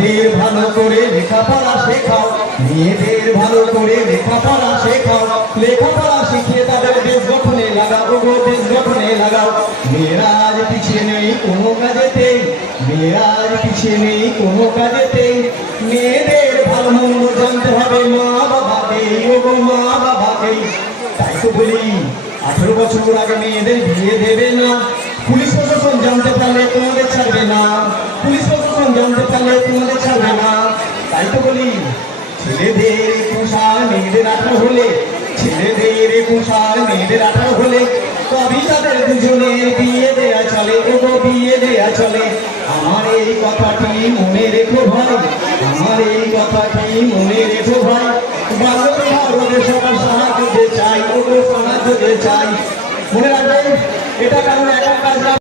মেয়েদের ভালো করে লেখাপড়া শেখাও, মেয়েদের ভালো করে লেখাপড়া শেখাও, লেখাপড়া শিখিয়ে তাদের দেশ গঠনে লাগাও গো, দেশ গঠনে লাগাও। মেয়েরা আজ পিছিয়ে নেই কোনো কাজেতে, মেয়েরা আজ পিছিয়ে নেই কোনো কাজেতে। মেয়েদের ভালো মন্দ জানতে হবে মা বাবাকে, ও গো মা বাবাকে। তাই তো বলি 18 বছর আগে মেয়েদের বিয়ে দেবে না। পুলিশ প্রশাসন জানতে পারলে তোমাদের ছাড়বে না, পুলিশ প্রশাসন জানতে পারলে তোমাদের ছাড়বে না। তাই তো বলি ছেলেদের 21 আর মেয়েদের 18 হলে, ছেলেদের 21 আর মেয়েদের 18 হলে তবেই তাদের দুজনের বিয়ে দেয়া চলে, ও বিয়ে দেয়া চলে। আমার এই কথাটি মনে রেখো ভাই, আমার এই কথাটি মনে রেখো ভাই। বাল্যবিবাহের সবার সাহায্য চাই, ও সাহায্য চাই। মনে রাখবেন এটা কারণ একা কাজ না।